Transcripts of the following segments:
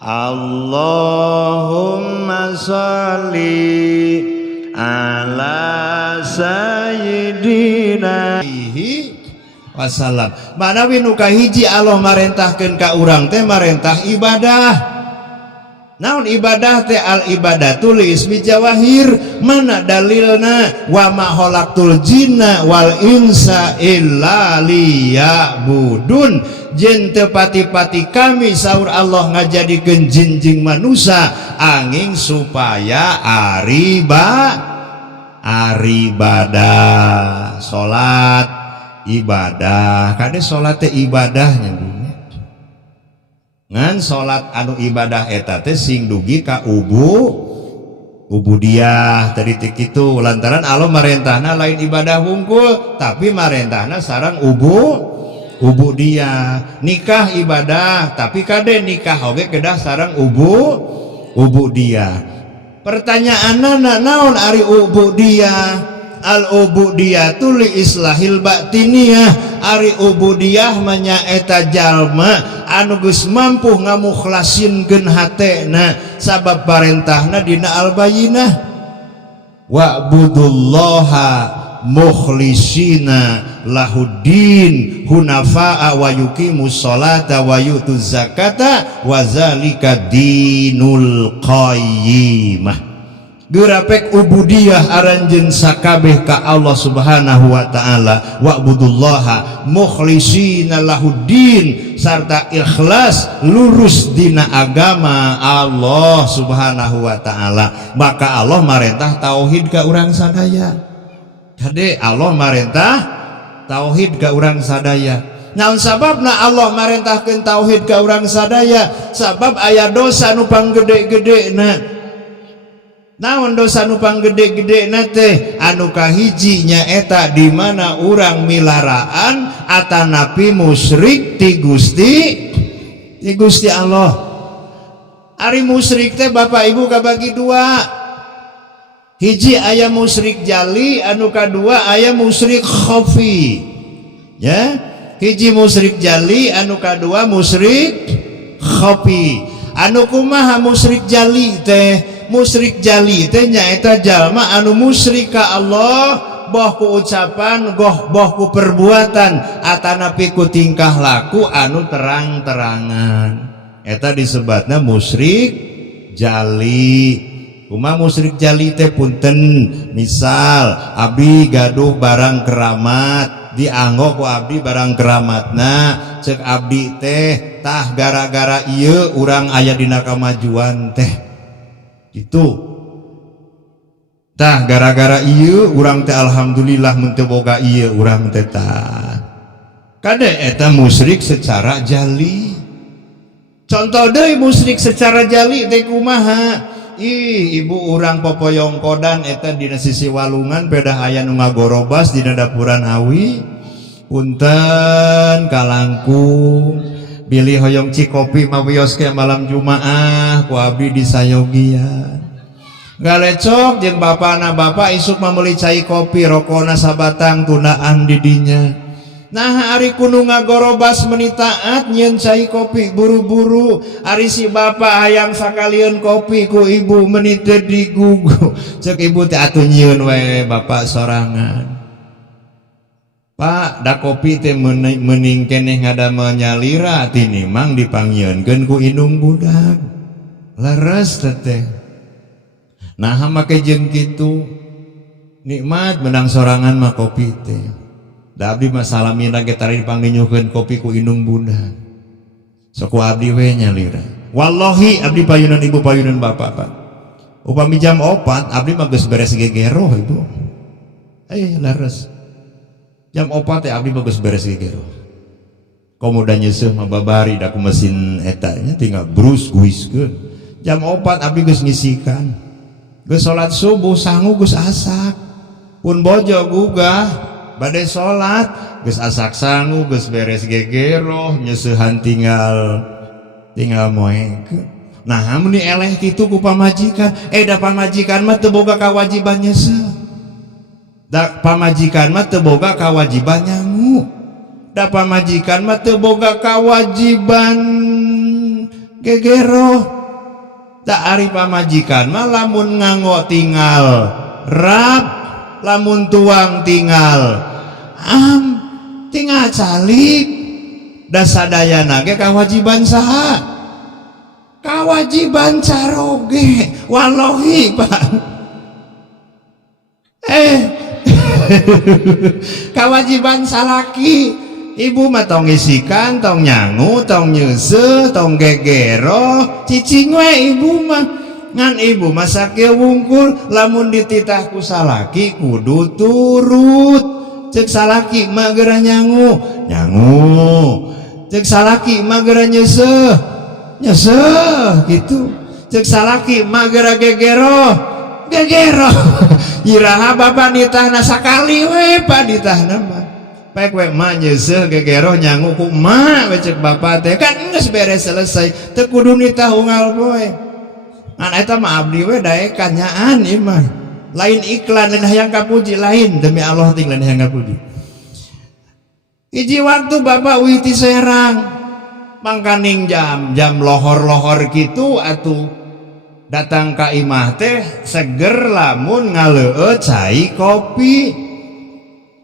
Allahumma sholli ala sayyidina wasallam. Manawi nu kahiji Allah marentahkeun ka urang teh marentah ibadah. Naon ibadah teh? Al ibadatul ismi jawahir. Mana dalilna? Wa ma khalaqtul jinna wal insa illa liya'budun. Jin teu pati-pati kami saur Allah ngajadikeun jin jeung manusia angin supaya ibadah salat ibadah kade salat teh ibadahnya dunya ngan salat anu ibadah eta teh sing dugi ka ubudiyah tadi tik kitu lantaran Allah marentahna lain ibadah wungkul tapi marentahna sareng ubudiyah. Nikah ibadah tapi kade nikah oge kedah sareng ubudiyah. Pertanyaanna naon ari ubudiyah? Al ubudiyatu li islahil batiniyah. Ari ubudiyah manya eta jalma anu geus mampu ngamukhlasinkeun hatena sabab parentahna dina al bayyinah wa'budullaha mukhlisina lahuddin hunafa'a wa yuqimus sholata wa yutuz zakata wa zalika dinul qayyimah. Gerapek ubudiyah aranjeun sakabeh ka Allah Subhanahu wa taala wa'budullaha mukhlisina lahuddin sarta ikhlas lurus dina agama Allah Subhanahu wa taala. Maka Allah marentah tauhid ka urang sadaya. Kade Allah marentah tauhid ka urang sadaya. Naon sababna Allah marentahkeun tauhid ka urang sadaya? Sabab aya dosa nu panggede-gedena. Naon dosa nu panggede-gedena teh? Anu kahiji nyaeta di mana urang milaraan atanapi musyrik ti Gusti Allah. Ari musyrik teh Bapak Ibu kabagi dua. Hiji aya musyrik jali, anu kadua aya musyrik khafi. Ya, hiji musyrik jali, anu kadua musyrik khafi. Anu kumaha musyrik jali teh? Musyrik jali teh nyaeta jalma anu musyrik ka Allah, boh ku ucapan, boh ku perbuatan, atanapi ku tingkah laku anu terang-terangan. Eta disebutna musyrik jali. Kumaha musyrik jali teh? Punten, misal abdi gaduh barang keramat, dianggo ku abdi barang keramatna, cek abdi teh tah gara-gara ieu urang aya dina kamajuan teh itu tah gara-gara ieu urang teh alhamdulillah mun teu boga ieu urang teh tah kade eta musyrik secara jali. Contoh deui musyrik secara jali teh kumaha? Ibu urang popoyongkodan eta dina sisi walungan pedah aya nu ngagorobas dina dapuran awi punten kalangkung bilih hoyong cikopi mawios ke malam Jumaah ku abdi disayogian galecok jeung bapana bapak isuk meuli cai kopi rokona sabatang tunaan di dinya. Nah ari kudu ngagorobas menitaat nyeun cai kopi buru-buru. Ari si bapak hayang sakalian kopi ku ibu menit teu digugu. Cek ibu teh atuh nyieun we bapak sorangan. Pak, da kopi teh meuning keneh ngadamel nyalira tini mang dipanggieunkeun ku indung budak. Leres teh. Nah make jeung kitu nikmat menang sorangan mah kopi teh. Da abdi mah salamina ge tari dipanggeunyuhkeun kopi ku indung budak. Sok ku abdi we nyalira. Wallahi abdi payunan ibu payunan bapak, Pak. Upami jam 4 abdi mah geus beres gegero ibu. Leres. Jam 4 teh abdi mah geus beres gegero. Komoda nyeuseum mah babari da ku mesin eta nya tinggal brus guiskeun. Jam 4 abdi geus ngisikan. Geus salat subuh sangu geus asak. Pun bojo gugah bade sholat geus asak sangu geus beres gegero nyeusehan tinggal moekeun. Nah mun eleh kitu ku pamajikan da pamajikan mah teu boga kawajiban nyeuseuh. Da pamajikan mah teu boga kawajiban nyangu. Da pamajikan mah teu boga kawajiban gegero tak ari pamajikan mah lamun nganggo tinggal rap lamun tuang tinggal tinggal calik dasadayana ge kawajiban saha kawajiban caroge wallahi Pak kawajiban salaki ibu mah tong isikan tong nyangu tong nyeuseut tong gegero cicing we ibu mah ngan ibu mah sakieu wungkul lamun dititah ku salaki kudu turut cek salaki mah geura nyangu cek salaki mah geura nyeuseut gitu cek salaki mah geura gegero iraha bapak ditahna sakali we Pak ditahna mah pek we mah nyeuseut gegero nyangu ku mah we cek bapak teh kan geus beres selesai teu kudu nitah unggal poe ngan eta mah abdi we daekan nyaan ieu mah lain iklan lain hayang kapuji lain demi Allah ting lain hayang kapuji hiji waktu bapak witi Serang mangkaning jam lohor-lohor kitu atuh datang ka imah teh seger lamun ngaleueut cai kopi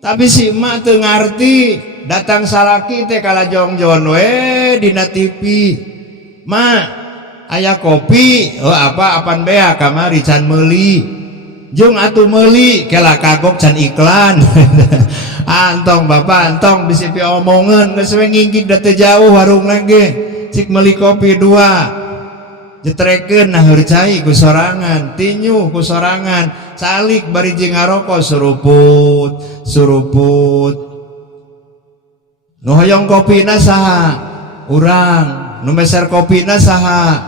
tapi si emak teu ngarti datang salaki teh kalajongjon we dina TV mak aya kopi apaan bea kamari can meuli jeung atuh meuli kela kagok can iklan antong bapak antong bisi pi omongeun geus we ngingkig da teu jauh warungna ge cik meuli kopi 2 jetrekeun nah heur cai ku sorangan tinyuh ku sorangan calik bari jeung ngaroko suruput nu hoyong kopina saha urang nu meser kopina saha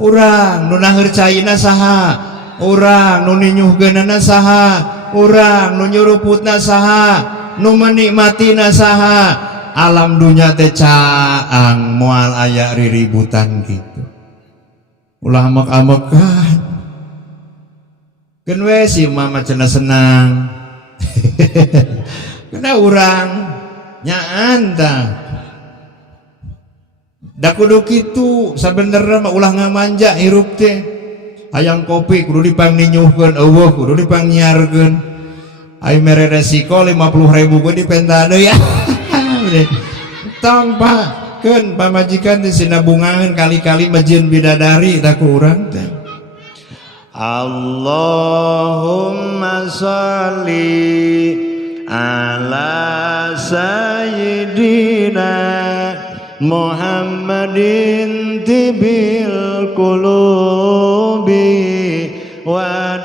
urang nu naheur caina saha urang nu ninyuhkeunana saha urang nu nyuruputna saha nu menikmatina saha alam dunya teh caang moal aya riributan kitu ulah amek-amekan keun we si mama cenah senang kena urang nyaan tah da kudu kitu sabenerna mah ulah ngamanja hirup teh hayang kopi kudu dipangninyuhkeun eueuh kudu dipangnyiarkeun ai mere resiko 50.000 gue dipenta deui ya tong Pak keun pamajikan teh sinabungaeun kali-kali majieun bidadari da ku urang teh Allahumma sholli ala sayyidina Muhammadin tibil qulubi wa